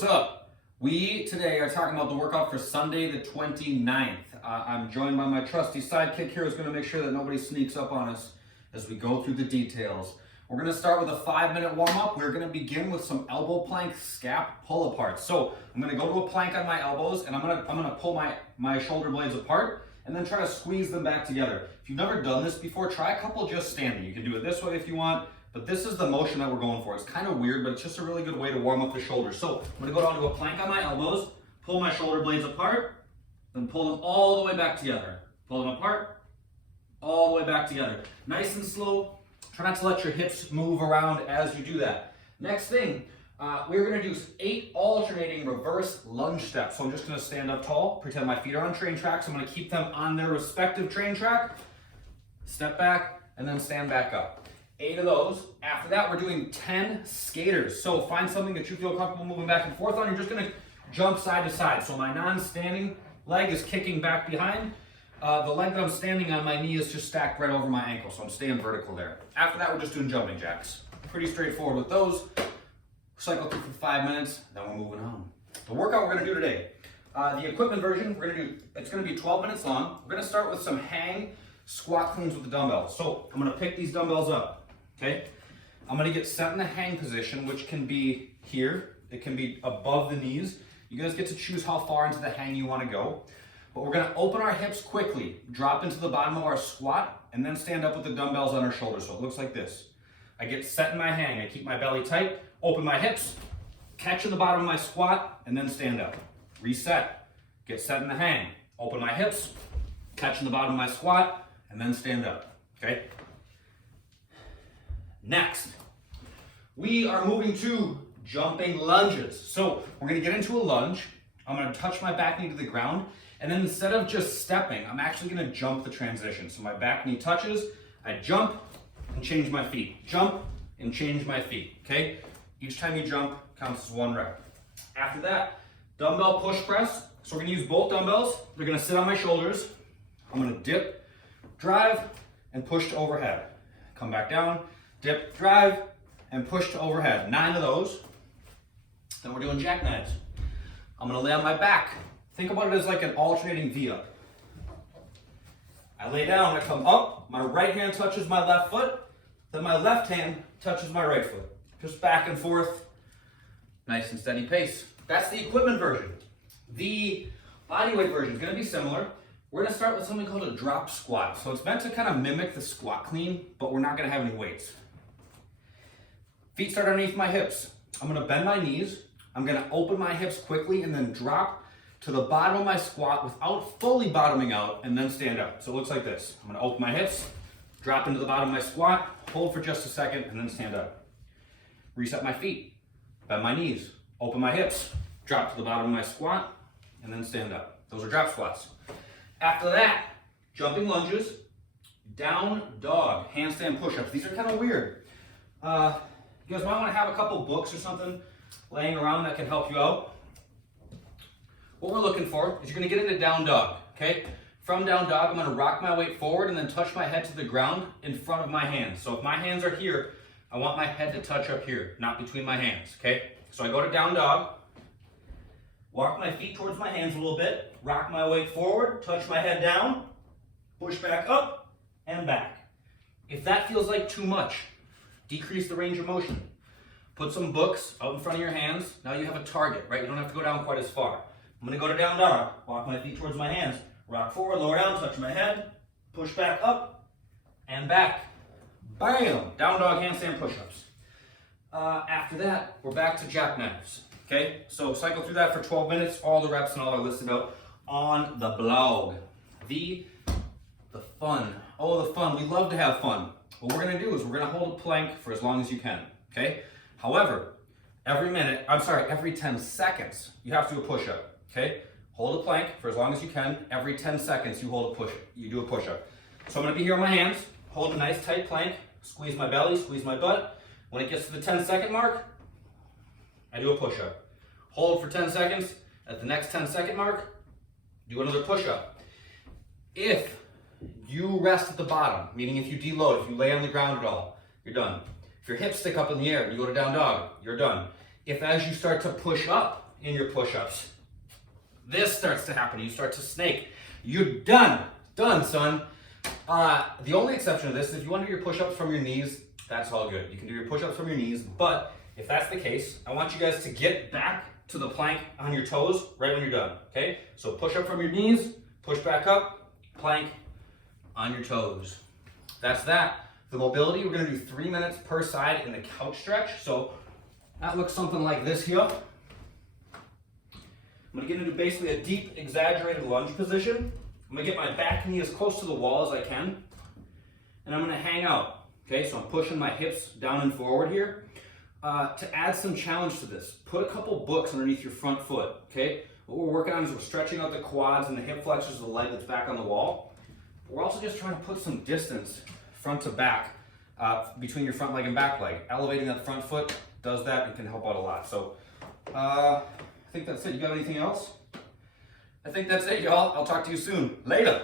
what's up? We today are talking about the workout for Sunday the 29th. I'm joined by my trusty sidekick here who's going to make sure that nobody sneaks up on us as we go through the details. We're going to start with a 5-minute warm-up. We're going to begin with some elbow plank scap pull apart. So I'm going to go to a plank on my elbows and I'm going to pull my shoulder blades apart and then try to squeeze them back together. If you've never done this before, try a couple just standing. You can do it this way if you want, but this is the motion that we're going for. It's kind of weird, but it's just a really good way to warm up the shoulders. So I'm going to go down to a plank on my elbows, pull my shoulder blades apart, then pull them all the way back together. Pull them apart, all the way back together. Nice and slow. Try not to let your hips move around as you do that. Next thing, we're going to do 8 alternating reverse lunge steps. So I'm just going to stand up tall, pretend my feet are on train tracks. I'm going to keep them on their respective train track, step back, and then stand back up. 8 of those. After that, we're doing 10 skaters. So find something that you feel comfortable moving back and forth on. You're just going to jump side to side. So my non-standing leg is kicking back behind. The leg that I'm standing on, my knee is just stacked right over my ankle, so I'm staying vertical there. After that, we're just doing jumping jacks. Pretty straightforward with those. Cycle through for 5 minutes, then we're moving on. The workout we're going to do today, the equipment version, it's going to be 12 minutes long. We're going to start with some hang squat cleans with the dumbbells. So I'm going to pick these dumbbells up, okay? I'm going to get set in the hang position, which can be here. It can be above the knees. You guys get to choose how far into the hang you want to go. But we're going to open our hips quickly, drop into the bottom of our squat, and then stand up with the dumbbells on our shoulders. So it looks like this. I get set in my hang. I keep my belly tight, open my hips, catch in the bottom of my squat, and then stand up. Reset. Get set in the hang. Open my hips, catch in the bottom of my squat, and then stand up. Okay? Next, we are moving to jumping lunges. So we're going to get into a lunge. I'm going to touch my back knee to the ground. And then instead of just stepping, I'm actually going to jump the transition. So my back knee touches, I jump and change my feet. Jump and change my feet, okay? Each time you jump counts as 1 rep. After that, dumbbell push press. So we're going to use both dumbbells. They're going to sit on my shoulders. I'm going to dip, drive, and push to overhead. Come back down, dip, drive, and push to overhead. 9 of those. Then we're doing jackknives. I'm going to lay on my back. Think about it as like an alternating V-up. I lay down, I come up, my right hand touches my left foot, then my left hand touches my right foot. Just back and forth, nice and steady pace. That's the equipment version. The bodyweight version is going to be similar. We're going to start with something called a drop squat. So it's meant to kind of mimic the squat clean, but we're not going to have any weights. Feet start underneath my hips. I'm going to bend my knees. I'm going to open my hips quickly and then drop to the bottom of my squat without fully bottoming out and then stand up. So it looks like this. I'm gonna open my hips, drop into the bottom of my squat, hold for just a second, and then stand up. Reset my feet, bend my knees, open my hips, drop to the bottom of my squat, and then stand up. Those are drop squats. After that, jumping lunges, down dog, handstand push-ups. These are kind of weird. You guys might wanna have a couple books or something laying around that can help you out. What we're looking for is you're going to get into down dog, okay? From down dog, I'm going to rock my weight forward and then touch my head to the ground in front of my hands. So if my hands are here, I want my head to touch up here, not between my hands, okay? So I go to down dog, walk my feet towards my hands a little bit, rock my weight forward, touch my head down, push back up and back. If that feels like too much, decrease the range of motion. Put some books out in front of your hands. Now you have a target, right? You don't have to go down quite as far. I'm going to go to down dog, walk my feet towards my hands, rock forward, lower down, touch my head, push back up, and back. Bam! Down dog handstand push-ups. After that, we're back to jackknives, okay? So cycle through that for 12 minutes. All the reps and all are listed out on the blog. The fun. Oh, the fun. We love to have fun. What we're going to do is we're going to hold a plank for as long as you can, okay? However, every 10 seconds, you have to do a push-up. Okay, hold a plank for as long as you can. Every 10 seconds, you do a push-up. So I'm gonna be here on my hands, hold a nice tight plank, squeeze my belly, squeeze my butt. When it gets to the 10-second mark, I do a push-up. Hold for 10 seconds. At the next 10-second mark, do another push-up. If you rest at the bottom, meaning if you deload, if you lay on the ground at all, you're done. If your hips stick up in the air, you go to down dog, you're done. If as you start to push up, in your push-ups. This starts to happen. You start to snake. You're done. Done, son. The only exception to this is if you want to do your push-ups from your knees, that's all good. You can do your push-ups from your knees, but if that's the case, I want you guys to get back to the plank on your toes right when you're done, okay? So push up from your knees, push back up, plank on your toes. That's that. The mobility, we're gonna do 3 minutes per side in the couch stretch. So that looks something like this here. I'm gonna get into basically a deep, exaggerated lunge position. I'm gonna get my back knee as close to the wall as I can, and I'm gonna hang out. Okay, so I'm pushing my hips down and forward here. To add some challenge to this, put a couple books underneath your front foot, okay? What we're working on is we're stretching out the quads and the hip flexors of the leg that's back on the wall. But we're also just trying to put some distance front to back between your front leg and back leg. Elevating that front foot does that and can help out a lot. So I think that's it. You got anything else? I think that's it, y'all. I'll talk to you soon. Later.